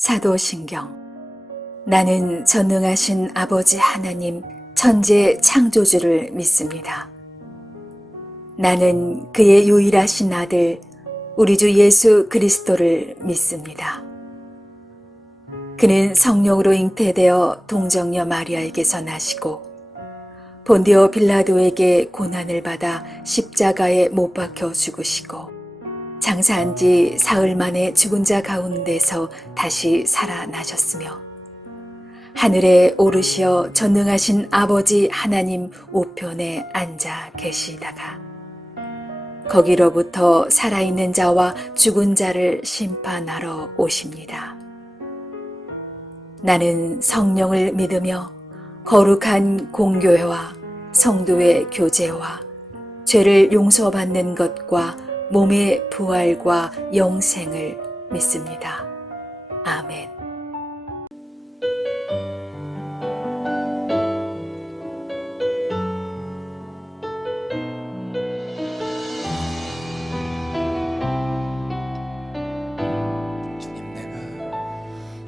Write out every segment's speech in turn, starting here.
사도신경. 나는 전능하신 아버지 하나님 천재 창조주를 믿습니다. 나는 그의 유일하신 아들 우리 주 예수 그리스도를 믿습니다. 그는 성령으로 잉태되어 동정녀 마리아에게서 나시고 본디오 빌라도에게 고난을 받아 십자가에 못 박혀 죽으시고 장사한 지 사흘 만에 죽은 자 가운데서 다시 살아나셨으며 하늘에 오르시어 전능하신 아버지 하나님 우편에 앉아 계시다가 거기로부터 살아있는 자와 죽은 자를 심판하러 오십니다. 나는 성령을 믿으며 거룩한 공교회와 성도의 교제와 죄를 용서받는 것과 몸의 부활과 영생을 믿습니다. 아멘.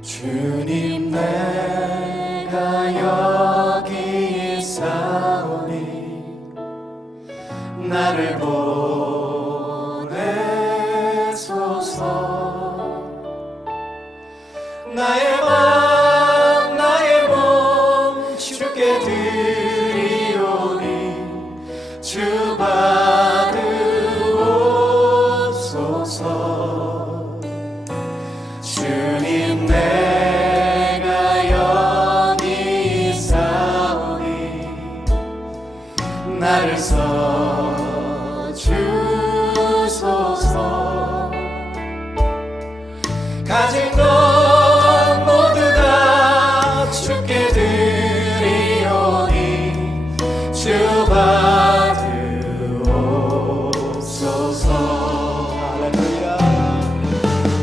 주님 내가 여기 있사오니 나를 보내소서. 나의 맘 나의 몸 주께 드리오니 주 받으옵소서. 주님 내가 여기 있사오니 나를 써주소서. 가진 것 모두 다 주께 드리오니 주 받으옵소서.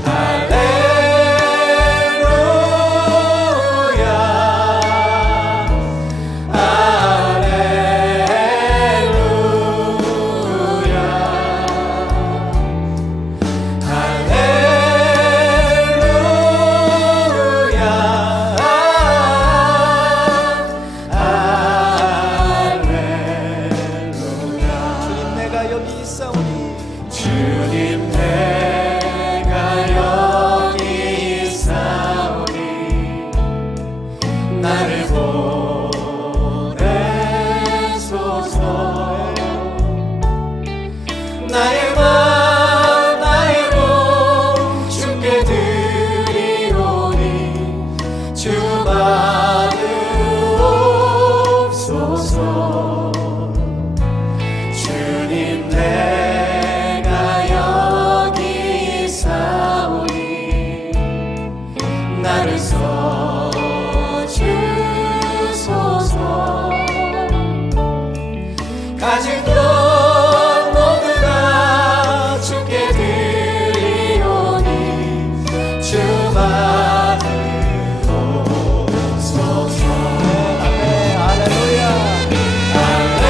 할렐루야. 주님 내가 여기 있사오니 나를 보내소서. 나의 맘 나의 몸 주께 드리오니 주 받으옵소서. 주님 내가 여기 있사오니 나를 써주소서. 가진 것 모두 다 주께 드리오니 주 받으옵소서. 아멘. 할렐루야.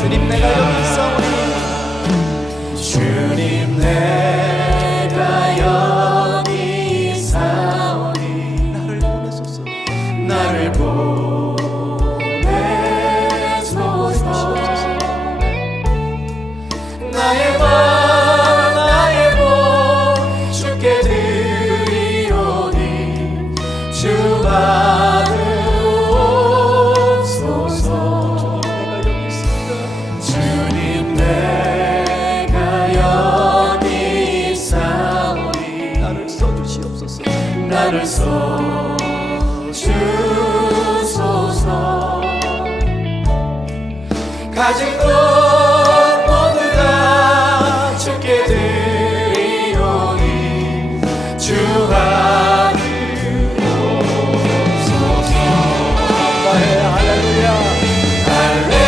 주님 내가 여기 있사오니 주님 내가 여기 있사오니 나를 보내소서. 나를 보내소서. 나의 맘 나의 몸 주께 드리오니 주 받으옵소서. 주님 내가 여기 있사오니 나를 써주시옵소서. 나를 써주소서. 가진 것 모두 다 주께 드리오니 주 받으옵소서. 할렐루야. 할렐루야.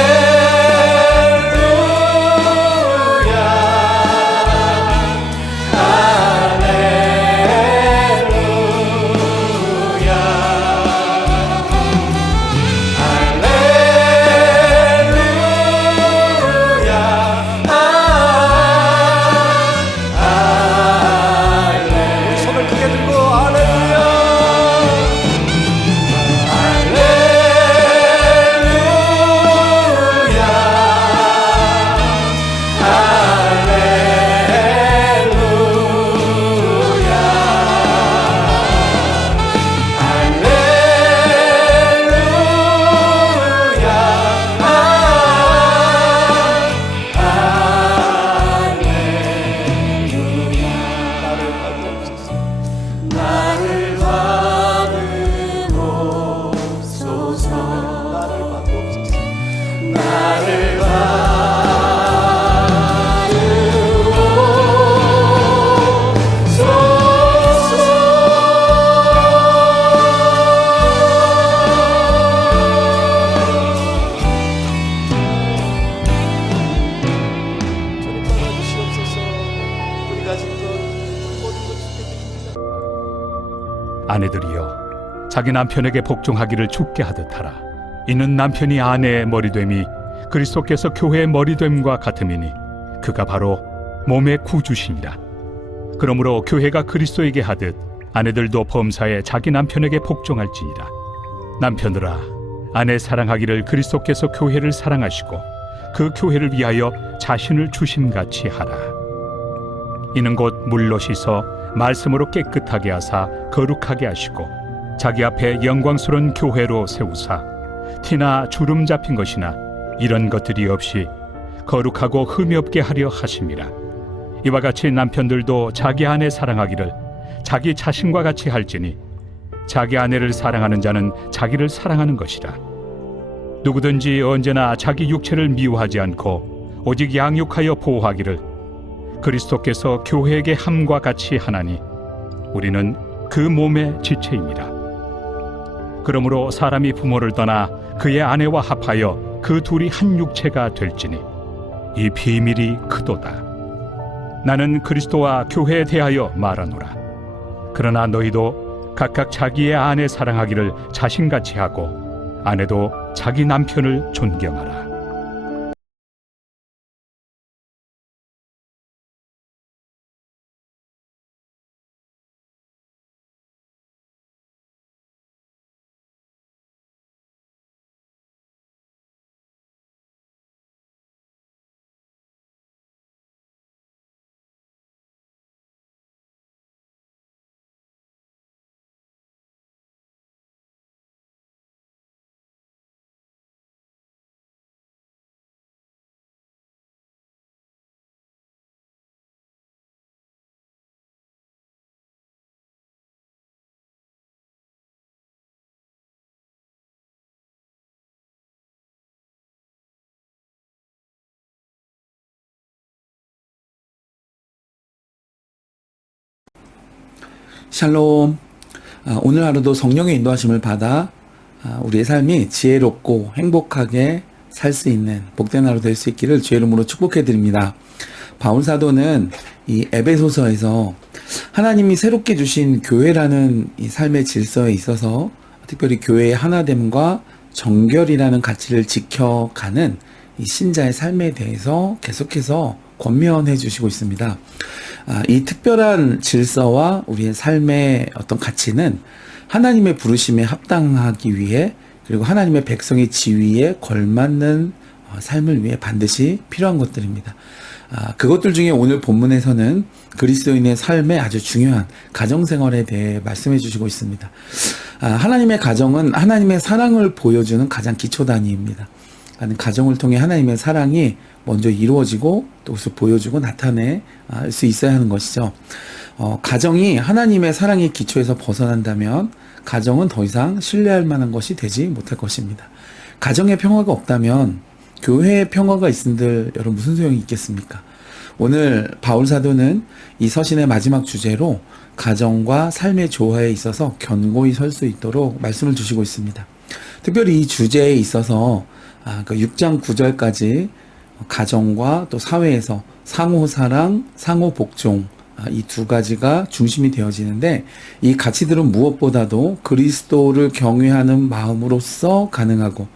아내들이여 자기 남편에게 복종하기를 주께 하듯 하라. 이는 남편이 아내의 머리됨이 그리스도께서 교회의 머리됨과 같음이니 그가 바로 몸의 구주시니라. 그러므로 교회가 그리스도에게 하듯 아내들도 범사에 자기 남편에게 복종할지니라. 남편들아 아내 사랑하기를 그리스도께서 교회를 사랑하시고 그 교회를 위하여 자신을 주심같이 하라. 이는 곧 물로 씻어 말씀으로 깨끗하게 하사 거룩하게 하시고 자기 앞에 영광스러운 교회로 세우사 티나 주름 잡힌 것이나 이런 것들이 없이 거룩하고 흠이 없게 하려 하심이라. 이와 같이 남편들도 자기 아내 사랑하기를 자기 자신과 같이 할지니 자기 아내를 사랑하는 자는 자기를 사랑하는 것이라. 누구든지 언제나 자기 육체를 미워하지 않고 오직 양육하여 보호하기를 그리스도께서 교회에게 함과 같이 하나니 우리는 그 몸의 지체입니다. 그러므로 사람이 부모를 떠나 그의 아내와 합하여 그 둘이 한 육체가 될지니 이 비밀이 크도다. 나는 그리스도와 교회에 대하여 말하노라. 그러나 너희도 각각 자기의 아내 사랑하기를 자신같이 하고 아내도 자기 남편을 존경하라. 샬롬. 오늘 하루도 성령의 인도하심을 받아 우리의 삶이 지혜롭고 행복하게 살 수 있는 복된 하루 될 수 있기를 주의 이름으로 축복해 드립니다. 바울 사도는 이 에베소서에서 하나님이 새롭게 주신 교회라는 이 삶의 질서에 있어서 특별히 교회의 하나됨과 정결이라는 가치를 지켜가는 이 신자의 삶에 대해서 계속해서 권면해 주시고 있습니다. 이 특별한 질서와 우리의 삶의 어떤 가치는 하나님의 부르심에 합당하기 위해 그리고 하나님의 백성의 지위에 걸맞는 삶을 위해 반드시 필요한 것들입니다. 그것들 중에 오늘 본문에서는 그리스도인의 삶의 아주 중요한 가정생활에 대해 말씀해 주시고 있습니다. 하나님의 가정은 하나님의 사랑을 보여주는 가장 기초 단위입니다. 가정을 통해 하나님의 사랑이 먼저 이루어지고 또 그것을 보여주고 나타낼 수 있어야 하는 것이죠. 가정이 하나님의 사랑의 기초에서 벗어난다면 가정은 더 이상 신뢰할 만한 것이 되지 못할 것입니다. 가정에 평화가 없다면 교회에 평화가 있은들 여러분 무슨 소용이 있겠습니까? 오늘 바울 사도는 이 서신의 마지막 주제로 가정과 삶의 조화에 있어서 견고히 설 수 있도록 말씀을 주시고 있습니다. 특별히 이 주제에 있어서 6장 9절까지 가정과 또 사회에서 상호 사랑, 상호 복종 이 두 가지가 중심이 되어지는데 이 가치들은 무엇보다도 그리스도를 경외하는 마음으로서 가능하고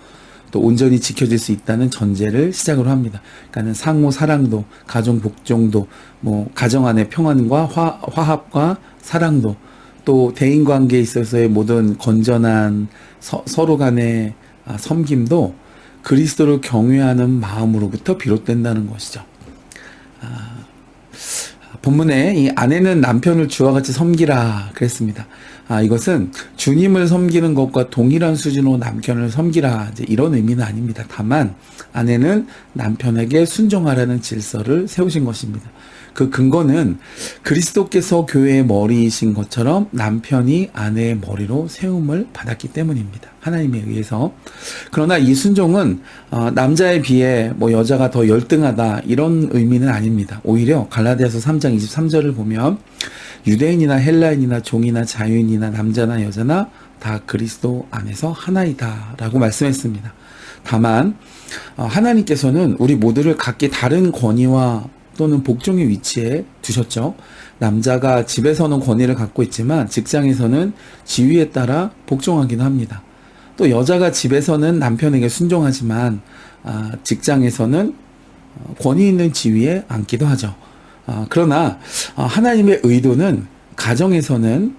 또 온전히 지켜질 수 있다는 전제를 시작으로 합니다. 그러니까 상호 사랑도, 가정 복종도, 가정 안의 평안과 화합과 사랑도, 또 대인 관계에 있어서의 모든 건전한 서로 간의 섬김도 그리스도를 경외하는 마음으로부터 비롯된다는 것이죠. 본문에 이 아내는 남편을 주와 같이 섬기라 그랬습니다. 이것은 주님을 섬기는 것과 동일한 수준으로 남편을 섬기라 이제 이런 의미는 아닙니다. 다만 아내는 남편에게 순종하라는 질서를 세우신 것입니다. 그 근거는 그리스도께서 교회의 머리이신 것처럼 남편이 아내의 머리로 세움을 받았기 때문입니다. 하나님에 의해서. 그러나 이 순종은 남자에 비해 여자가 더 열등하다 이런 의미는 아닙니다. 오히려 갈라디아서 3장 23절을 보면 유대인이나 헬라인이나 종이나 자유인이나 남자나 여자나 다 그리스도 안에서 하나이다 라고 말씀했습니다. 다만 하나님께서는 우리 모두를 각기 다른 권위와 또는 복종의 위치에 두셨죠. 남자가 집에서는 권위를 갖고 있지만 직장에서는 지위에 따라 복종하기도 합니다. 또 여자가 집에서는 남편에게 순종하지만 직장에서는 권위 있는 지위에 앉기도 하죠. 그러나 하나님의 의도는 가정에서는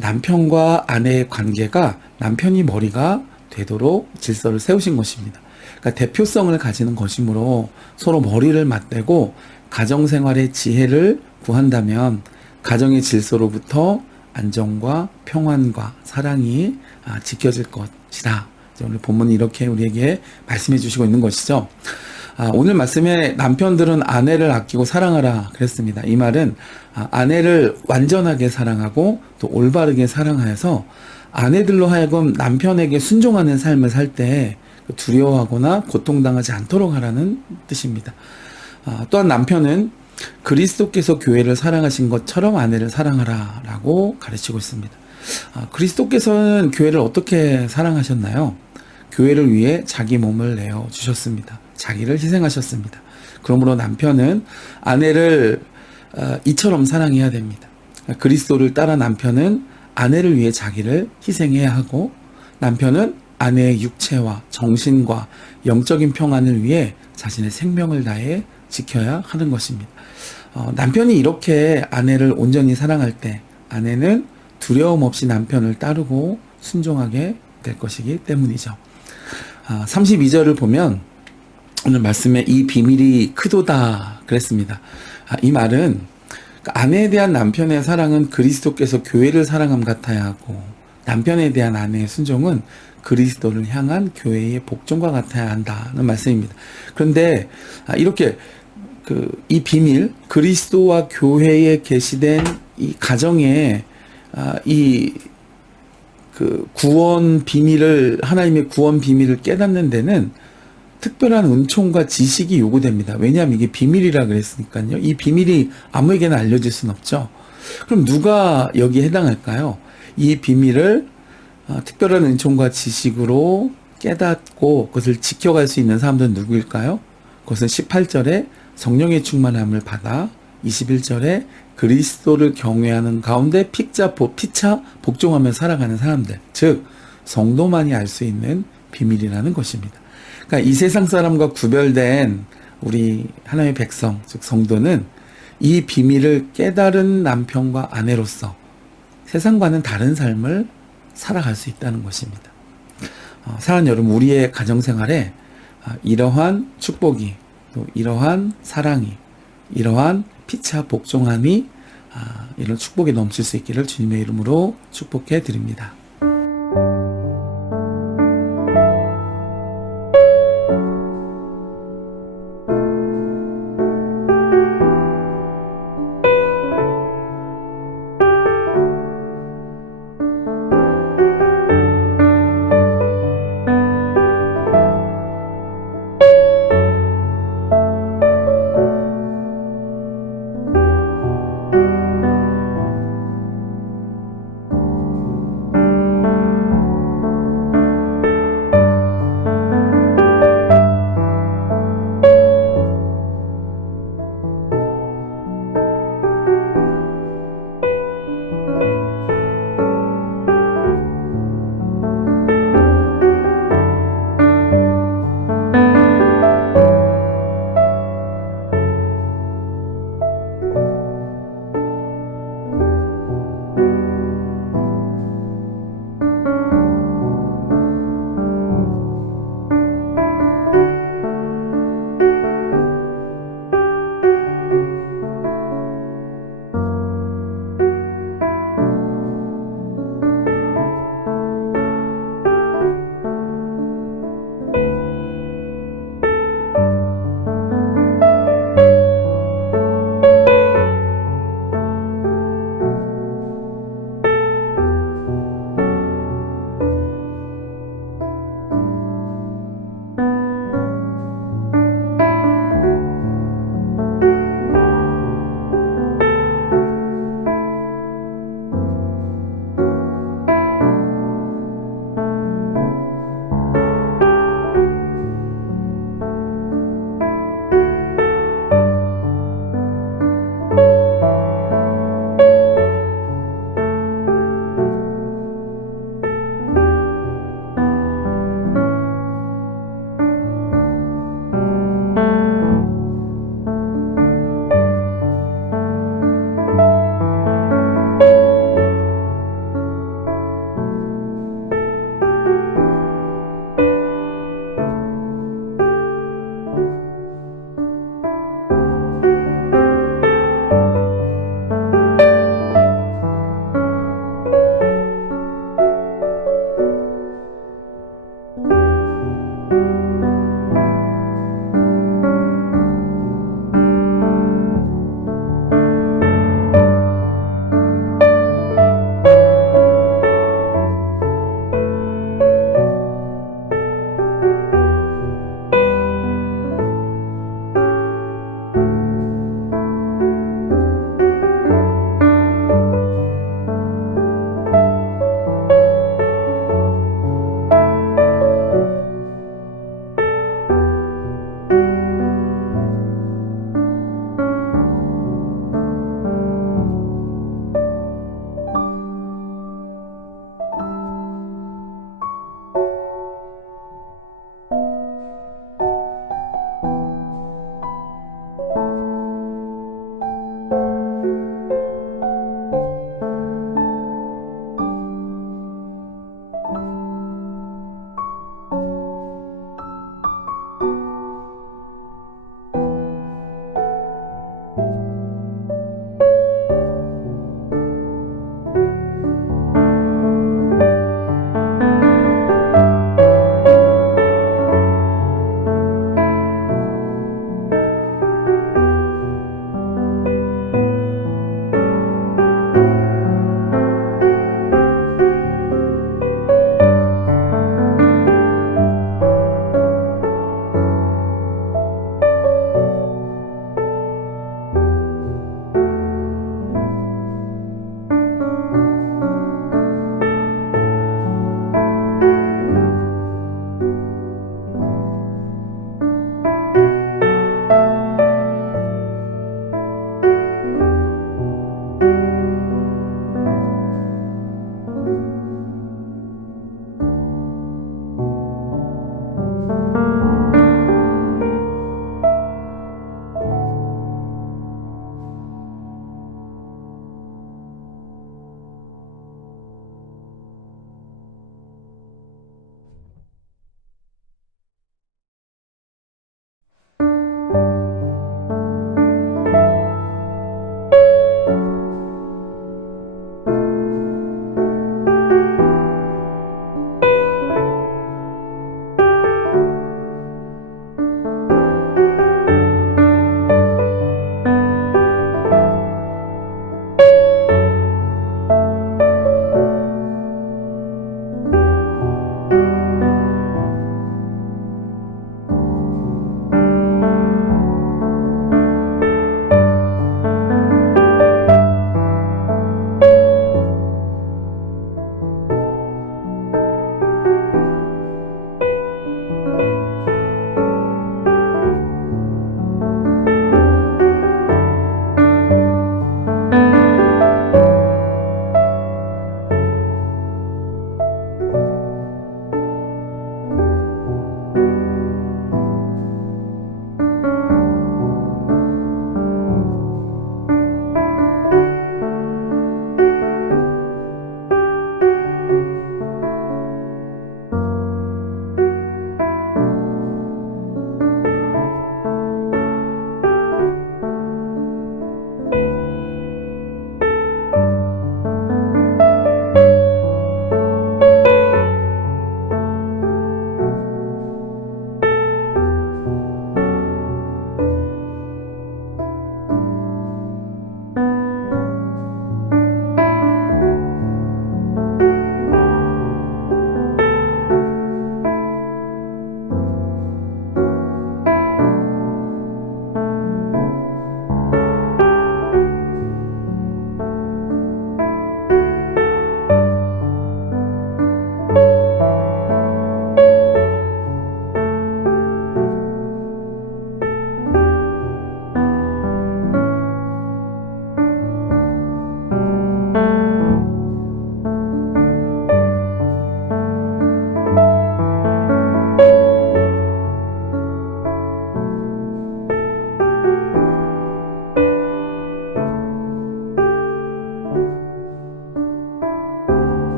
남편과 아내의 관계가 남편이 머리가 되도록 질서를 세우신 것입니다. 그러니까 대표성을 가지는 것이므로 서로 머리를 맞대고 가정생활의 지혜를 구한다면 가정의 질서로부터 안정과 평안과 사랑이 지켜질 것이다. 오늘 본문이 이렇게 우리에게 말씀해 주시고 있는 것이죠. 오늘 말씀에 남편들은 아내를 아끼고 사랑하라 그랬습니다. 이 말은 아내를 완전하게 사랑하고 또 올바르게 사랑하여서 아내들로 하여금 남편에게 순종하는 삶을 살 때 두려워하거나 고통당하지 않도록 하라는 뜻입니다. 또한 남편은 그리스도께서 교회를 사랑하신 것처럼 아내를 사랑하라 라고 가르치고 있습니다. 그리스도께서는 교회를 어떻게 사랑하셨나요? 교회를 위해 자기 몸을 내어주셨습니다. 자기를 희생하셨습니다. 그러므로 남편은 아내를 이처럼 사랑해야 됩니다. 그리스도를 따라 남편은 아내를 위해 자기를 희생해야 하고 남편은 아내의 육체와 정신과 영적인 평안을 위해 자신의 생명을 다해 지켜야 하는 것입니다. 남편이 이렇게 아내를 온전히 사랑할 때 아내는 두려움 없이 남편을 따르고 순종하게 될 것이기 때문이죠. 32절을 보면 오늘 말씀에 이 비밀이 크도다 그랬습니다. 이 말은 아내에 대한 남편의 사랑은 그리스도께서 교회를 사랑함 같아야 하고 남편에 대한 아내의 순종은 그리스도를 향한 교회의 복종과 같아야 한다는 말씀입니다. 그런데 이렇게 이 비밀, 그리스도와 교회에 계시된 이 가정에 이 구원 비밀을, 하나님의 구원 비밀을 깨닫는 데는 특별한 은총과 지식이 요구됩니다. 왜냐하면 이게 비밀이라 그랬으니까요. 이 비밀이 아무에게나 알려질 수는 없죠. 그럼 누가 여기에 해당할까요? 이 비밀을 특별한 은총과 지식으로 깨닫고 그것을 지켜갈 수 있는 사람들은 누구일까요? 그것은 18절에 성령의 충만함을 받아 21절에 그리스도를 경외하는 가운데 피차 복종하며 살아가는 사람들, 즉 성도만이 알 수 있는 비밀이라는 것입니다. 그러니까 이 세상 사람과 구별된 우리 하나님의 백성, 즉 성도는 이 비밀을 깨달은 남편과 아내로서 세상과는 다른 삶을 살아갈 수 있다는 것입니다. 사랑하는 여러분, 우리의 가정생활에 이러한 축복이, 또 이러한 사랑이, 이러한 피차 복종함이 이런 축복이 넘칠 수 있기를 주님의 이름으로 축복해 드립니다.